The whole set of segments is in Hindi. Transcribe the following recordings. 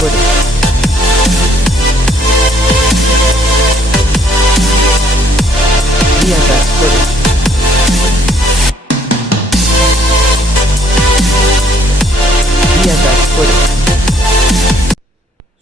footage. VFX footage. VFX footage.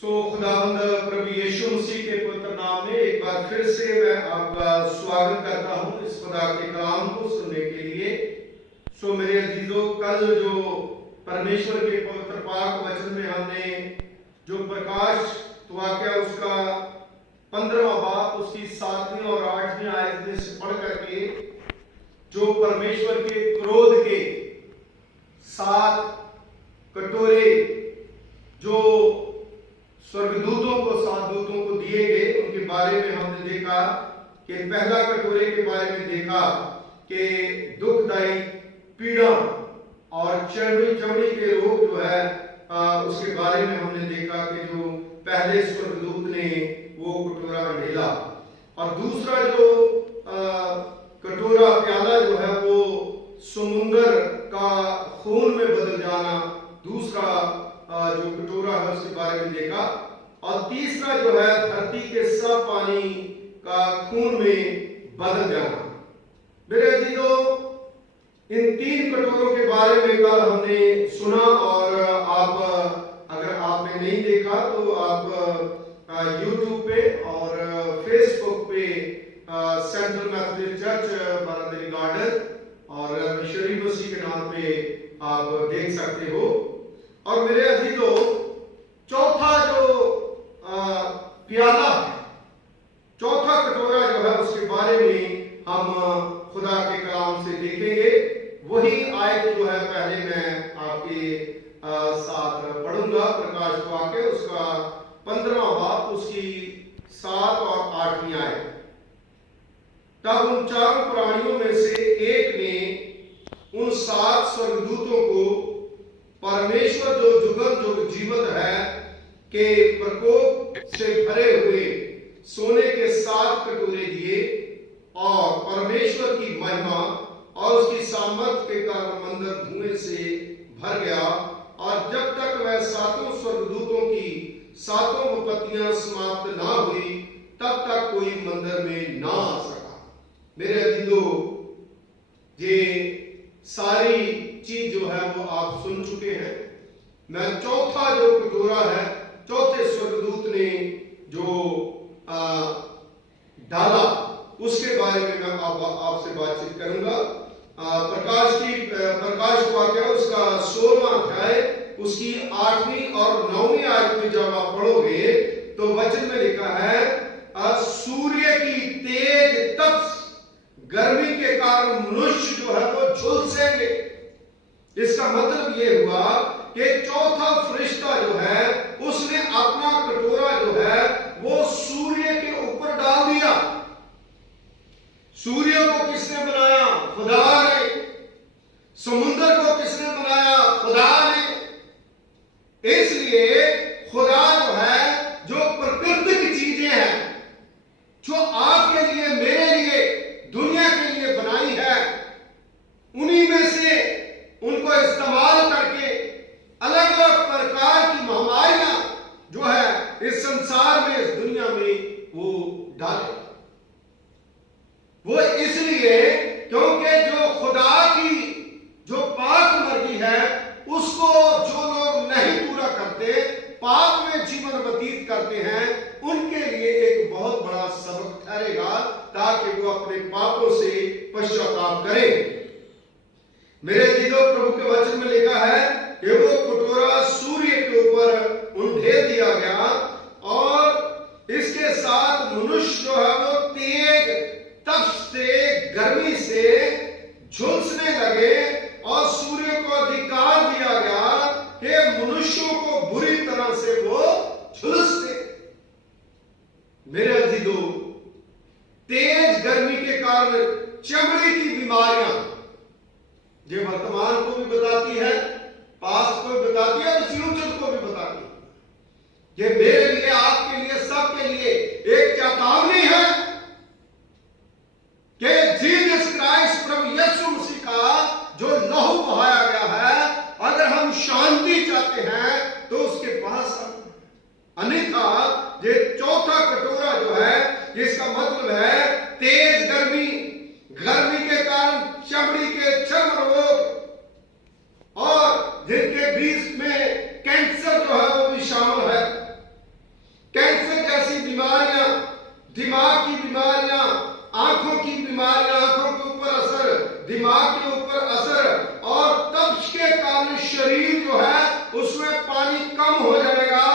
खुदावंद प्रभु यीशु मसीह के पवित्र नाम में एक बार फिर से मैं आपका स्वागत करता हूं इस खुदा के कलाम को सुनने के लिए। मेरे अजीजों, कल जो परमेश्वर के पवित्र पाक वचन में हमने जो प्रकाश वाक्य उसका 15वां बाब उसकी 7वीं और 8वीं आयत में से पढ़ करके जो परमेश्वर के क्रोध के 7 कटोरे जो स्वर्गदूतों को 7 दूतों को दिए गए उनके बारे में हमने देखा कि पहला कटोरे के बारे में देखा कि दुखदायी पीड़ा और चमड़ी के रोग जो है उसके बारे में हमने देखा कि जो पहले स्वर्गदूत ने वो कटोरा ढेला और दूसरा जो कटोरा प्याला जो है वो समुंदर का खून में बदल जाना, दूसरा जो कटोरा है उसके बारे में देखा और तीसरा जो है धरती के सब पानी का खून में बदल जाना। मेरे अजीजों, इन 3 कटोरों के बारे में कल हमने सुना और आप अगर आपने नहीं देखा तो आप YouTube पे और Facebook पे सेंट्रल मैथोडिस्ट चर्च बारादरी गार्डन और मिशनरी मसीह के नाम पे आप देख सकते हो। और मेरे अजीजों, चौथा जो प्याला है, चौथा कटोरा जो है उसके बारे में हम खुदा के कलाम से देखेंगे। वही आयत जो है पहले मैं आपके साथ पढ़ूंगा, प्रकाश वाक्य उसका 15वां बाब उसकी 7 और 8वीं आयत। तब उन 4 प्राणियों में से एक ने उन 7 स्वर्गदूतों को परमेश्वर जो जुगल जो जीवित है के प्रकोप से भरे हुए सोने के 7 कटोरे दिए और परमेश्वर की महिमा और उसकी सामर्थ के कारण मंदिर धुएं से भर गया और जब तक वह 7 स्वर्गदूतों की 7 विपत्तियां समाप्त ना हुई तब तक कोई मंदिर में ना आ सका। मेरे अजीजों, ये सारी चीज जो है वो आप सुन चुके हैं। मैं चौथा जो कटोरा है, चौथे स्वर्गदूत ने जो डाला उसके बारे में मैं आपसे बातचीत करूंगा। प्रकाश वाक्य उसका 16वां अध्याय उसकी 8वीं और 9वीं आयत में जब आप पढ़ोगे तो वचन में लिखा है, सूर्य की तेज तप्स गर्मी के कारण मनुष्य जो है वो झुलसेंगे। इसका मतलब ये हुआ कि चौथा फरिश्ता जो है उसने अपना कटोरा जो है वो सूर्य के ऊपर डाल दिया। सूर्य को किसने बनाया? खुदा ने। समुद्र को किसने बनाया? खुदा ने। इसलिए खुदा जो है जो प्रकृति की चीजें हैं जो आपके लिए मेरे लिए दुनिया के लिए बनाई है उन्हीं में से उनको इस्तेमाल करके अलग अलग प्रकार की महामारियां जो है इस संसार में इस दुनिया में वो डाले। वो इसलिए क्योंकि जो खुदा की जो पाक मर्जी है उसको जो लोग नहीं पूरा करते, पाप में जीवन व्यतीत करते हैं, उनके लिए एक बहुत बड़ा सबक ठहरेगा ताकि वो अपने पापों से पश्चाताप करें। मेरे जीजों, प्रभु के वचन में लिखा है कि वो कटोरा सूर्य के ऊपर उंडेल दिया गया और इसके साथ मनुष्य जो है वो तेज तप से गर्मी से झुलसने लगे और सूर्य को अधिकार दिया गया कि मनुष्यों को बुरी तरह से वो झुलसते। मेरे अजीजों, तेज गर्मी के कारण चमड़ी की बीमारियां ये वर्तमान को भी बताती है, पास्ट को भी बताती है, तो फ्यूचर को भी बताती है। ये मेरे लिए, आपके लिए, सबके लिए एक चेतावनी है कि जीसस क्राइस्ट प्रभु यीशु मसीह का जो लहू बहाया गया है, अगर हम शांति चाहते हैं तो उसके पास अन्यथा ये चौथा कटोरा जो है, जिसका मतलब है तेज गर्मी, गर्मी के कारण चमड़ी के चर्म रोग और जिनके बीच में कैंसर जो है वो भी शामिल है। कैंसर जैसी बीमारियां, दिमाग की बीमारियां, आंखों की बीमारियां, आंखों के ऊपर असर, दिमाग के ऊपर असर और तप्श के कारण शरीर जो है उसमें पानी कम हो जाएगा,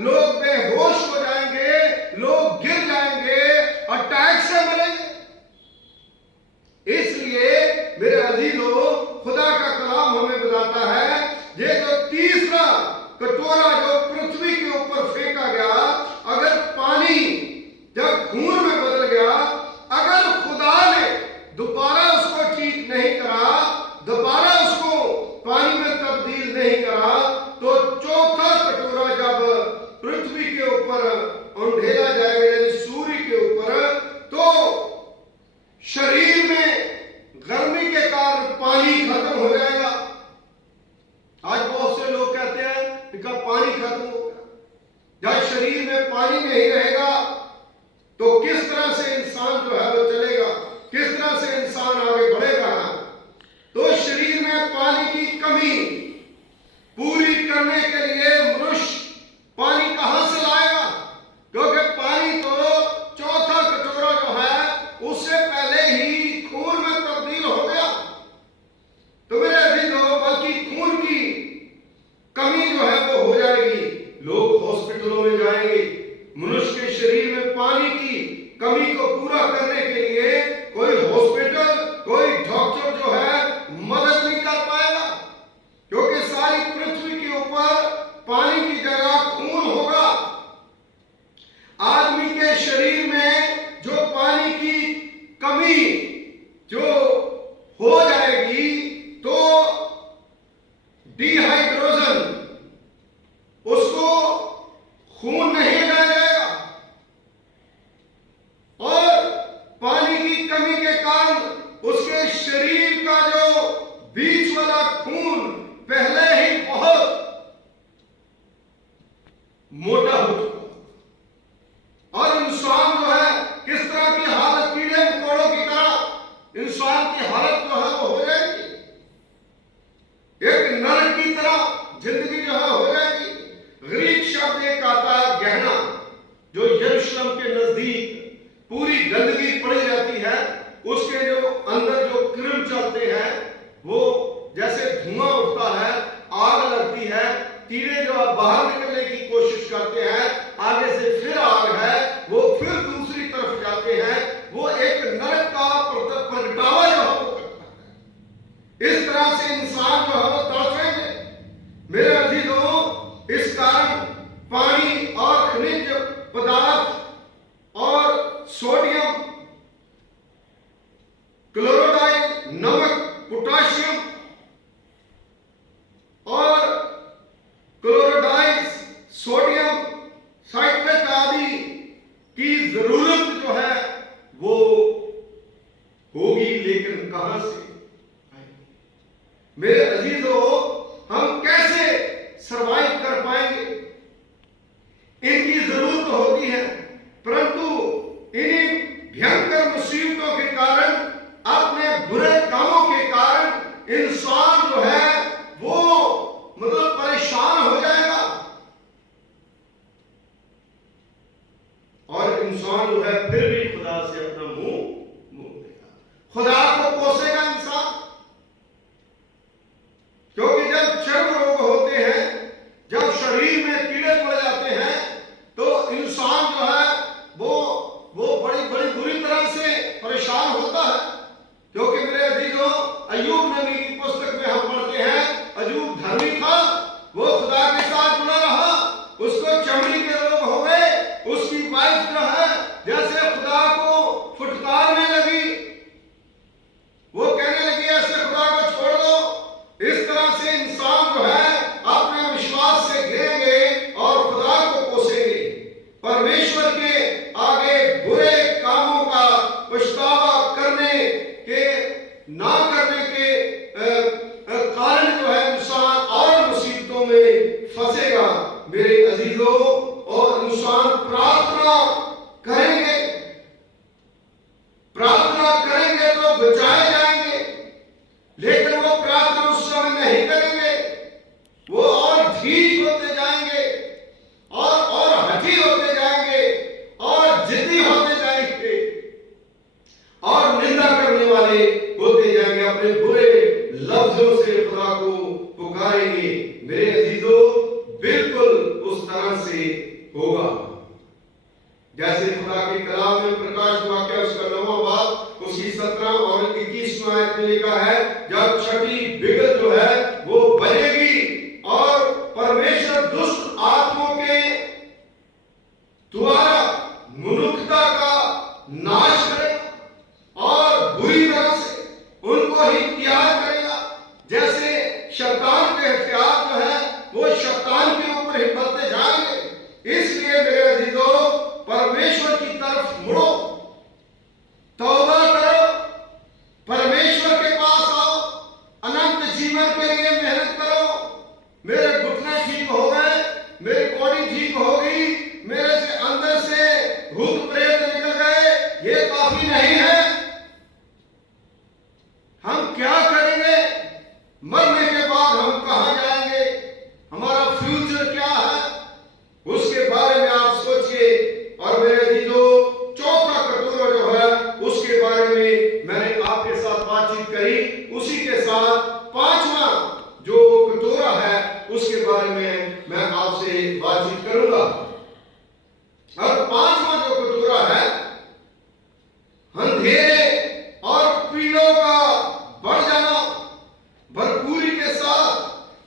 लोग बेहोश हो जाएंगे, लोग गिर जाएंगे, अटैक से मरेंगे। इसलिए मेरे अजीजों, खुदा का कलाम हमें बताता है ये जो तीसरा कटोरा जो पृथ्वी के ऊपर फेंका गया, अगर पानी जब खून में बदल गया, अगर खुदा ने दोबारा उसको ठीक नहीं करा, दोबारा उसको पानी में तब्दील नहीं करा, तो चौथा कटोरा जब पृथ्वी के ऊपर उंडेला जाएगा, यानी सूर्य के ऊपर, तो शरीर में गर्मी के कारण पानी खत्म हो जाएगा। आज बहुत से लोग कहते हैं कि पानी खत्म हो गया। जब शरीर में पानी नहीं रहेगा तो किस तरह से इंसान जो है वो चलेगा, किस तरह से इंसान आगे बढ़ेगा। तो शरीर में पानी की कमी पूरी करने के लिए मनुष्य पानी कहां से लाएगा? क्योंकि पानी तो चौथा कटोरा जो है उससे पहले ही खून में तब्दील हो गया। तो मेरे अजीजों, बल्कि खून की कमी जो है वो हो जाएगी, लोग हॉस्पिटलों में जाएंगे। मनुष्य के शरीर में पानी की कमी को पूरा करने के लिए कोई हॉस्पिटल, कोई डॉक्टर जो है मदद नहीं कर पाएगा, क्योंकि सारी पृथ्वी के ऊपर पानी की जगह खून होगा। आदमी के शरीर में जो पानी की कमी जो हो जाएगी, तो डिहाइड्रोजन, उसको खून नहीं जाएगा और पानी की कमी के कारण उसके शरीर का जो बीच वाला खून पहले ही बहुत मोटा हो चुका, और इंसान जो है किस तरह की हालत, कीड़े मकोड़ों की तरह इंसान की हालत जो है वो हो जाएगी, एक नरक की तरह जिंदगी जो है हो जाएगी। ग्रीक शब्द एक आता है गहना, जो यरूशलेम के नजदीक पूरी गंदगी पड़ी रहती है, उसके जो अंदर जो किरण चलते हैं, वो जैसे धुआं उठता है, आग लगती है, कीड़े जो बाहर निकलने की कोशिश करते हैं, आगे से फिर आग है, वो फिर दूसरी तरफ जाते हैं, वो एक नरक का प्रगटावा जो है वो करता है। इस तरह से इंसान जो है वो तड़पेंगे। मेरे अजीजों, इस कारण पानी और खनिज पदार्थ और सोडियम क्लोराइड, नमक, पोटाशियम और क्लोराइड, सोडियम साइट्रेट आदि की जरूरत जो है वो होगी, लेकिन कहां से? मेरे अजीजों, हम कैसे सरवाइव कर पाएंगे? इनकी जरूरत होती है, परंतु इन्हीं भयंकर मुसीबतों के कारण, अपने बुरे कामों के कारण इंसान जो है वो मतलब परेशान हो जाएगा, और इंसान जो है फिर भी खुदा से अपना मुंह मोड़ देगा, खुदा को कोसेगा इंसान। क्योंकि जब चर्म रोग होते हैं, जब शरीर में कीड़े पड़ जाते हैं, तो इंसान जो है वो बड़ी बड़ी बुरी तरह से परेशान होता है। क्योंकि मेरे अजीजों, अय्यूब नबी की पुस्तक में हम पढ़ते हैं, अय्यूब धर्मी था, वो खुदा के साथ जुड़ा रहा, उसको चमड़ी के रोग हो गए, उसकी वाइफ जो है जैसे खुदा को फुटकारने लगी, वो कहने लगी ऐसे खुदा को छोड़ दो। इस तरह से इंसान जो है अपने विश्वास से गिरेंगे और खुदा को कोसेंगे। परमेश्वर के आगे बुरे कामों का पछतावा करने के ना करने के कारण जो है इंसान और मुसीबतों में फंसेगा। मेरे अजीजों, और मेरे अजीजों बिल्कुल उस तरह से होगा जैसे खुदा के कलाम में प्रकाश वाक्य उसका 9वां बाब उसकी 17 और 21वां आयत में लिखा है, जब छठी बिगल जो है वो बजेगी और परमेश्वर दुष्ट आत्माओं के द्वारा मनुष्यता का नाश करेगा और बुरी तरह से उनको ही त्याग करेगा। जैसे शैतान के हथियार जो है वो शैतान के ऊपर ही बढ़ते जाएंगे। इसलिए मेरे अजीजों परमेश्वर की तरफ मुड़ो, तौबा करो, परमेश्वर के पास आओ, अनंत जीवन के लिए मेहनत करो। मेरे घुटने ठीक हो गए, मेरी बॉडी ठीक हो गई, मेरे से अंदर से भूत प्रेत निकल गए, ये काफी नहीं है। हम क्या करेंगे? मरने के बाद हम कहां जाएंगे? हमारा फ्यूचर क्या है? उसके बारे में आप सोचिए। और मेरे अजीजों चौथा कटोरा जो है उसके बारे में मैंने आपके साथ बातचीत करी, उसी के साथ पांचवा जो कटोरा है उसके बारे में मैं आपसे बातचीत करूंगा। और पांचवा जो कटोरा है अंधेरे और पीड़ों का बढ़ जाना, भरपूरी के साथ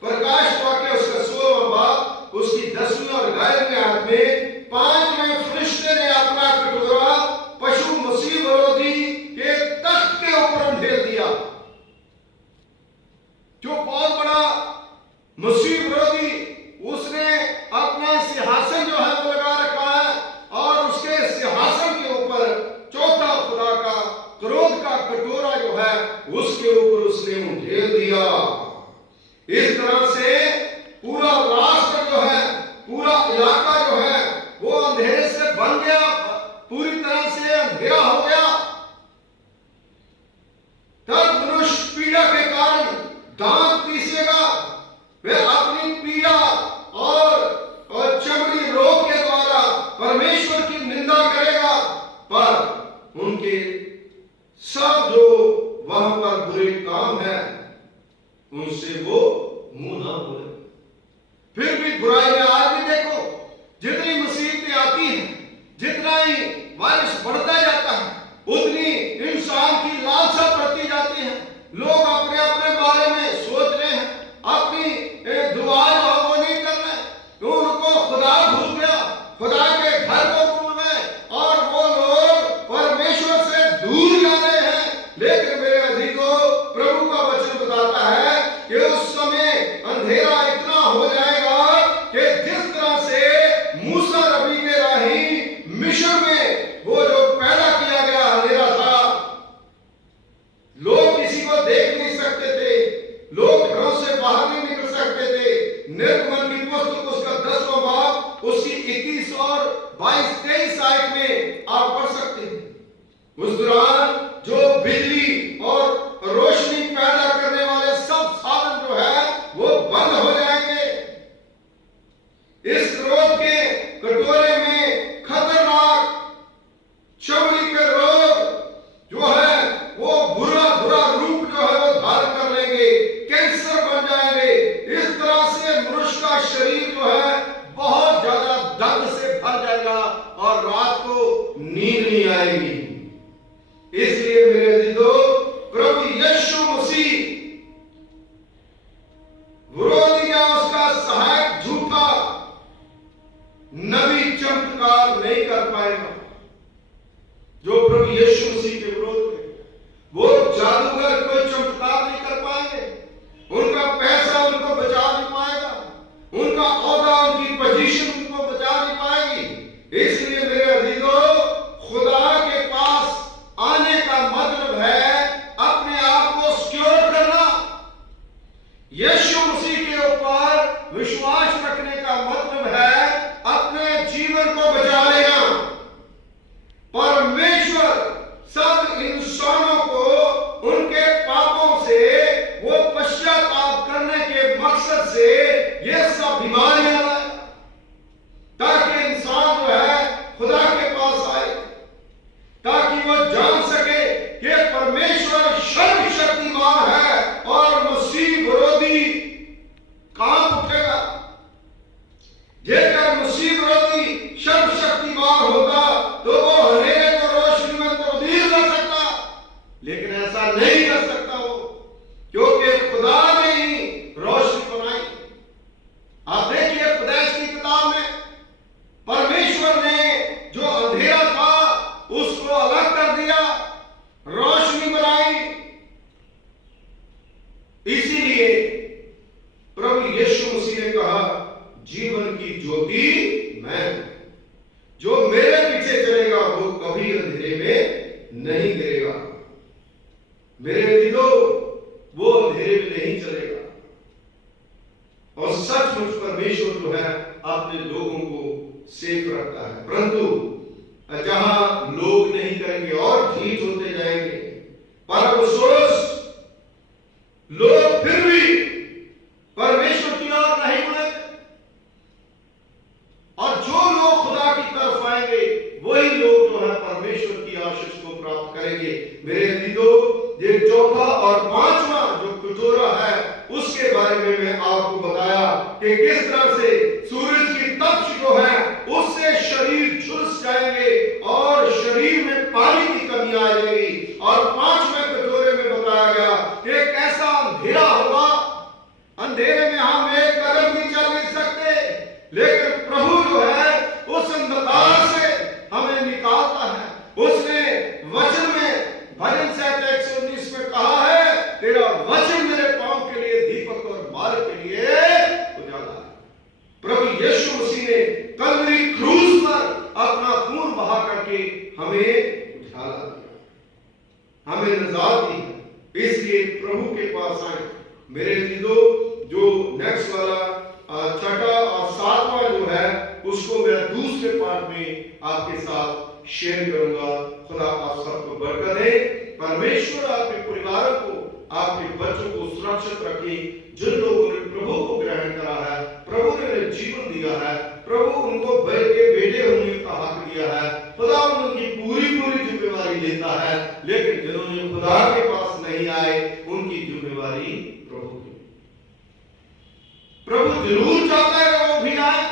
प्रकाश वाक्य उसका 16वां बाब उसकी 10वीं और 11वीं आयत में 5वें फरिश्ते ने अपना कटोरा पशु मसीह विरोधी के तख्त के ऊपर ढेर दिया, जो बहुत बड़ा मसीह विरोधी उसने अपना सिंहासन जो है वो लगा रखा है और उसके सिंहासन के ऊपर चौथा खुदा का क्रोध का कटोरा जो है उसके ऊपर उसने ढेर दिया। इस तरह से पूरा राष्ट्र जो है, पूरा इलाका जो है वो अंधेरे से बन गया, पूरी तरह से अंधेरा हो गया। तब मनुष्य पीड़ा के कारण दांत पीसेगा, वह अपनी पीड़ा और चमड़ी रोग के द्वारा परमेश्वर की निंदा करेगा, पर उनके सब जो वहां पर बुरे काम है उनसे वो मुंह ना बोले। फिर भी बुराई में आज भी देखो, जितनी मुसीबतें आती हैं, जितना ही वायरस बढ़ता जाता है, उतनी इंसान की लालसा बढ़ती जाती है। लोग अपने अपने बारे में सोच रहे हैं, अपनी दुआ जो वो नहीं कर रहे, उनको खुदा भूल गया, खुदा के घर को भूल गए और वो लोग परमेश्वर से दूर जा रहे हैं। लेकिन मेरे अजीजों प्रभु का वचन बताता है कि उस समय अंधेरा इतना हो जाएगा कि जिस तरह से मूसा नबी के राही मिस्र में वो जो पैदा किया गया अंधेरा था, लोग किसी को देख नहीं सकते थे, लोग घरों से बाहर नहीं निकल सकते थे। निर्गमन की पुस्तक उसका 10वां बाब उसकी 21 और 22-23 आयत में आप पढ़ सकते हैं। उस दौरान जो बिजली और रोशनी पैदा करने वाले सब साधन जो है वो बंद हो जाएंगे। इस क्रोध के कटोरे में खतरनाक चमड़ी के रोग जो है वो बुरा रूप जो है वो धारण कर लेंगे, कैंसर बन जाएंगे। इस तरह से मनुष्य का शरीर जो है बहुत ज्यादा दर्द से भर जाएगा और रात को नींद नहीं आएगी। इसलिए मेरे अजीजों प्रभु यीशु मसीह विरोधी या उसका सहायक झूठा नबी चमत्कार नहीं कर पाएगा। जो प्रभु यीशु मसीह के विरोध में, वो जादूगर कोई चमत्कार नहीं कर पाएंगे, उनका पैसा उनको बचा नहीं पाएगा, उनका औहदा उनकी पोजीशन उनको बचा नहीं पाएगी। इसलिए मेरे अजीजों खुदा के पास आने का मतलब है अपने आप को सिक्योर करना, यीशु मसीह के ऊपर विश्वास रखने का मतलब है अपने जीवन को बचा लेना। परमेश्वर सब इंसानों को उनके पापों से वो पश्चाताप करने के मकसद से ये सब बीमारियां लाए, ताकि इंसान जो है खुदा के पास आए, ताकि वो जान सके कि परमेश्वर सर्वशक्तिमान है और मसीह विरोधी काम उठे सचमुच परमेश्वर जो है अपने लोगों को सेफ रखता है। परंतु जहां लोग नहीं करेंगे और ढीठ होते जाएंगे, पर अफसोस लोग फिर भी परमेश्वर की ओर नहीं मुड़ेंगे, और जो लोग खुदा की तरफ आएंगे वही लोग जो है परमेश्वर की आशीष को प्राप्त करेंगे। मेरे अजीजों, ये चौथा और पांचवा जो कटोरा है उसके बारे में मैं आपको बताया कि किस तरह से सूरज की तपिश जो है उससे शरीर झुलस जाएंगे और शरीर में पानी की कमी आ जाएगी। और पांचवें कटोरे में बताया गया कि एक ऐसा अंधेरा होगा, अंधेरे में हम एक कदम भी चल नहीं सकते, लेकिन प्रभु जो है उस अंधकार से हमें निकालता है। उसने वचन में भजन 119 में कहा है, तेरा वचन मेरे पांव के लिए दीपक और मार्ग के लिए उजाला है। प्रभु यीशु मसीह ने कलवरी क्रूस पर अपना खून बहा करके हमें उजाला दिया, हमें निजात दी। इसलिए प्रभु के पास आए। मेरे अजीजों, जो नेक्स्ट वाला छठा और सातवां जो है उसको मैं दूसरे पार्ट में आपके साथ शेयर करूंगा। खुदा आप सबको बरकत दे। परमेश्वर आपके परिवार को, आपके बच्चों को सुरक्षित रखे। जिन लोगों ने प्रभु को ग्रहण करा है, प्रभु ने उन्हें जीवन दिया है, प्रभु उनको बेटे होने का हक दिया है, खुदा उनकी पूरी जिम्मेवारी लेता है। लेकिन जिन्होंने खुदा के पास नहीं आए उनकी जिम्मेवारी प्रभु जरूर चाहता है कि वो भी आए,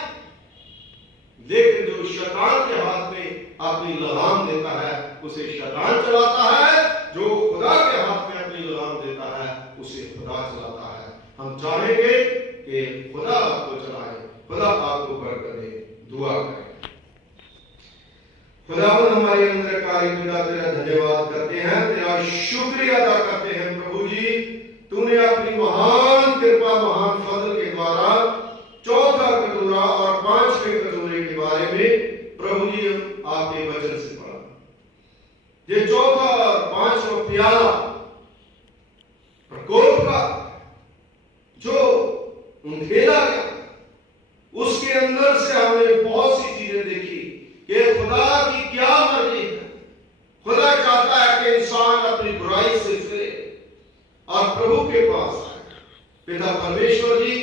लेकिन जो शैतान के हाथ में अपनी लगाम देता है उसे शैतान चलाता है, जो खुदा के हाथ में अपनी लगाम देता है उसे खुदा चलाता है। हम चाहेंगे कि खुदा आपको चलाए, खुदा आपको बरकत दे। दुआ करें। खुदावंद हमारे अंदर कार्य खुदा तेरा धन्यवाद करते हैं, तेरा शुक्रिया अदा करते हैं। प्रभु जी, तूने अपनी महान कृपा, महान फजल के द्वारा चौथा कटोरा और पांचवें कटोरे के बारे में प्रभु जी आपके वचन से पढ़ा। ये चौथा और पांचवा प्याला प्रकोप का जो उंधेला गया, उसके अंदर से हमने बहुत सी चीजें देखी कि खुदा की क्या मर्जी है। खुदा चाहता है कि इंसान अपनी बुराई से फिरे और प्रभु के पास आए। पिता परमेश्वर जी,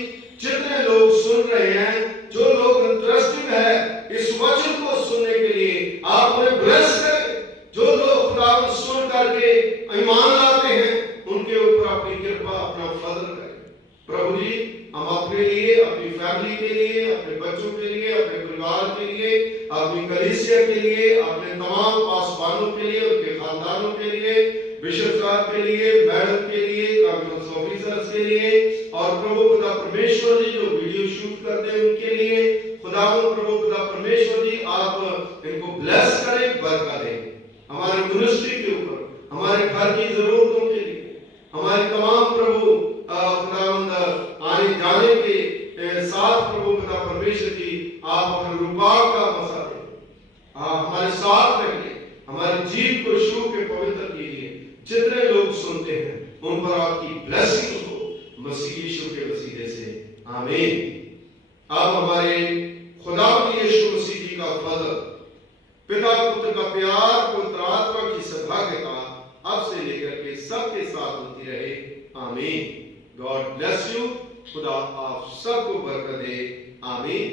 जितने लोग सुन रहे हैं, जो लोग इंटरेस्टेड है इस वचन को सुनने के लिए, आप उन्हें ब्लेस करें। जो लोग खुदा को सुन करके ईमान लाते हैं उनके ऊपर अपनी कृपा, अपना फजल करें। प्रभु जी, हम अपने लिए, अपनी फैमिली के लिए, अपने बच्चों के लिए, अपने परिवार के लिए, अपनी कलीसिया के लिए, अपने तमाम पासवानों के लिए, उनके खानदानों के लिए, बिशप साहब के लिए, मैडम के लिए, कॉन्फ्रेंस ऑफिसर्स के लिए, और प्रभु खुदा परमेश्वर जी जो वीडियो शूट करते हैं उनके लिए, खुदावंद प्रभु खुदा परमेश्वर जी आप इनको ब्लेस करें, बरकत दें। हमारे मिनिस्ट्री के ऊपर, हमारे घर की जरूरतों के लिए, हमारे तमाम प्रभु खुदावंद आने जाने के साथ प्रभु खुदा परमेश्वर जी आप अपने रुकाव का मसा दें, हमारे साथ रहिए, हमारे जीव को शू के पवित्र कीजिए। जितने लोग सुनते हैं उन पर आपकी ब्लेसिंग हो, मसीह यीशु के वसीले से, आमीन। अब हमारे खुदा यीशु मसीह जी का फजल, पिता पुत्र का प्यार, पवित्र आत्मा की सौभाग्यता अब से लेकर के सबके साथ होती रहे, आमीन। God bless you. खुदा आप सबको बरकत दे, आमीन।